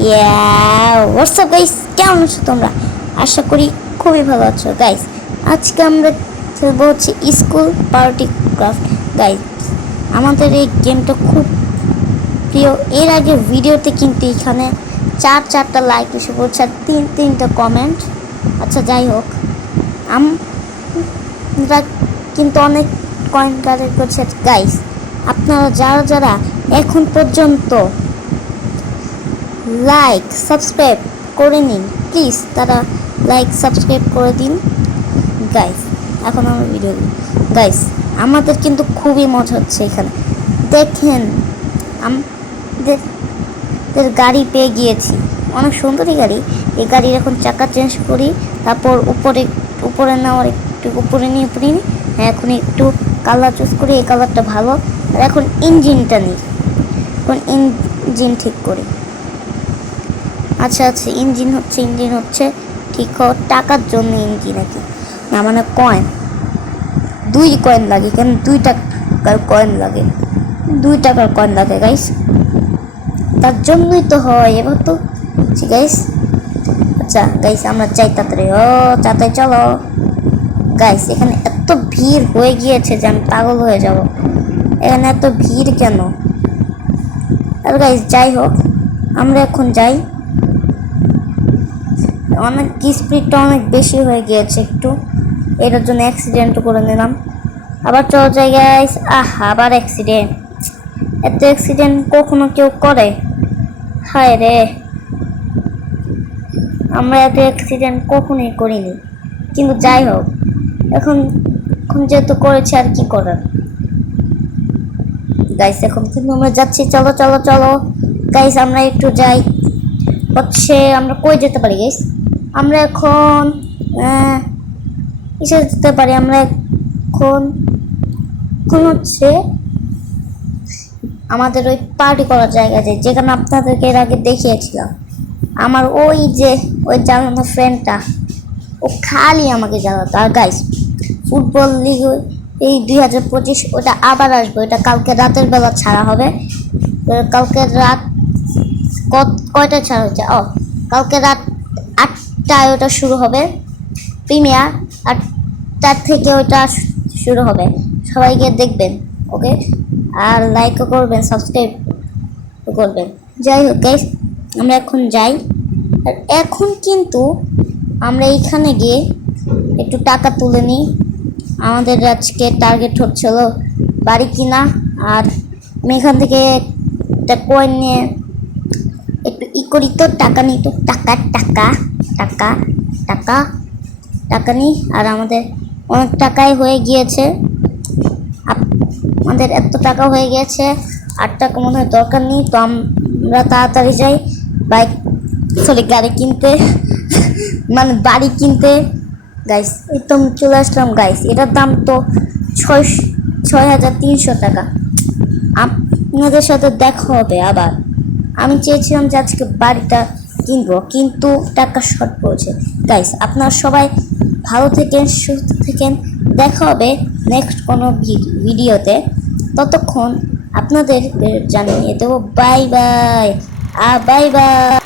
WhatsApp guys, কেমন আছো তোমরা? আশা করি খুবই ভালো আছো গাইস। আজকে আমরা খেলবো হচ্ছে স্কুল পার্টি ক্রাফট গাইস। আমাদের এই গেমটা খুব প্রিয়। এর আগে ভিডিওতে কিন্তু এখানে চারটা লাইক এসে পড়ছে আর তিনটা কমেন্ট। আচ্ছা যাই হোক, আমরা কিন্তু অনেক কয়েন কালেক্ট করছে গাইস। আপনারা যারা এখন পর্যন্ত লাইক সাবস্ক্রাইব করে নিন প্লিজ, তারা লাইক সাবস্ক্রাইব করে দিন গাইস। এখন আমার ভিডিও গাইস, আমাদের কিন্তু খুবই মজা হচ্ছে এখানে। দেখেন আমাদের গাড়ি পেয়ে গিয়েছি, অনেক সুন্দরই গাড়ি। এই গাড়ির এখন চাকা চেঞ্জ করি, তারপর উপরে নেওয়ার একটু উপরে নিই। হ্যাঁ, এখন একটু কালার চুজ করি, এই কালারটা ভালো। আর এখন ইঞ্জিনটা নিই, এখন ইঞ্জিন ঠিক করি। আচ্ছা ইঞ্জিন হচ্ছে ঠিক টাকার জন্য ইঞ্জিন নাকি না, মানে কয়েন, 2 কয়েন লাগে। কেন 2 টাকার কয়েন লাগে? 2 টাকার কয়েন লাগে গাইস, তার জন্যই তো হয়। এবার তো গাইস, আচ্ছা গাইস আমরা চাই তাড়াতাড়ি, তাড়াতাড়ি চলো গাইস। এখানে এত ভিড় হয়ে গিয়েছে যে আমি পাগল হয়ে যাব। এখানে এত ভিড় কেন? আর গাইস যাই হোক, আমরা এখন যাই। অনেক স্পিডটা অনেক বেশি হয়ে গিয়েছে একটু, এটার জন্য অ্যাক্সিডেন্ট করে নিলাম। আবার চলো যাই গাইস। আবার অ্যাক্সিডেন্ট। এত অ্যাক্সিডেন্ট কখনো কেউ করে? হায় রে, আমরা এত অ্যাক্সিডেন্ট কখনোই করিনি। কিন্তু যাই হোক, এখন যেহেতু করেছি আর কি করার গাইস। এখন কিন্তু আমরা যাচ্ছি, চলো চলো চলো গাইস, আমরা একটু যাই। হচ্ছে আমরা কই যেতে পারি গাইস? আমরা এখন কিসে যেতে পারি? আমরা এখন হচ্ছে আমাদের ওই পার্টি করার জায়গা যেখানে আপনাদেরকে এর আগে দেখিয়েছিলাম। আমার ওই জানানো ফ্রেন্ডটা, ও খালি আমাকে জানাতো। আর গাইস, ফুটবল লিগ এই 2025 ওটা আবার আসবে। ওটা কালকে রাতের বেলা ছাড়া হবে। কালকে রাত কয়টায় ছাড়া হচ্ছে? কালকে রাত 8টায় ওটা শুরু হবে প্রিমিয়ার। 8টার থেকে ওটা শুরু হবে, সবাই গিয়ে দেখবেন ওকে। আর লাইকও করবেন, সাবস্ক্রাইব করবেন। যাই হোক গাইস, আমরা এখন যাই। আর এখন কিন্তু আমরা এইখানে গিয়ে একটু টাকা তুলে নিই। আমাদের আজকে টার্গেট হচ্ছিল বাড়ি কিনা। আর আমি এখান থেকে একটা কয়েন নিয়ে একটু করি, তো টাকা নিই, তো টাকা টাকা টাকা টাকা টাকা নিই। আর আমাদের অনেক টাকাই হয়ে গিয়েছে, আমাদের এত টাকা হয়ে গেছে। 8 টাকা মনে হয় দরকার নেই, তো আমরা তাড়াতাড়ি যাই গাড়ি কিনতে, মানে বাড়ি কিনতে গাইস। এই তো চলে আসলাম গাইস। এটার দাম তো 6,300 টাকা। আপনাদের সাথে দেখা হবে আবার। আমি চেয়েছিলাম যে আজকে বাড়িটা কিনবো, কিন্তু টাকা শর্ট পড়েছে গাইস। আপনারা সবাই ভালো থাকেন, সুস্থ থাকেন। দেখা হবে নেক্সট কোনো ভিডিওতে। ততক্ষণ আপনাদের জানিয়ে দেবো বাই বাই। Bye bye.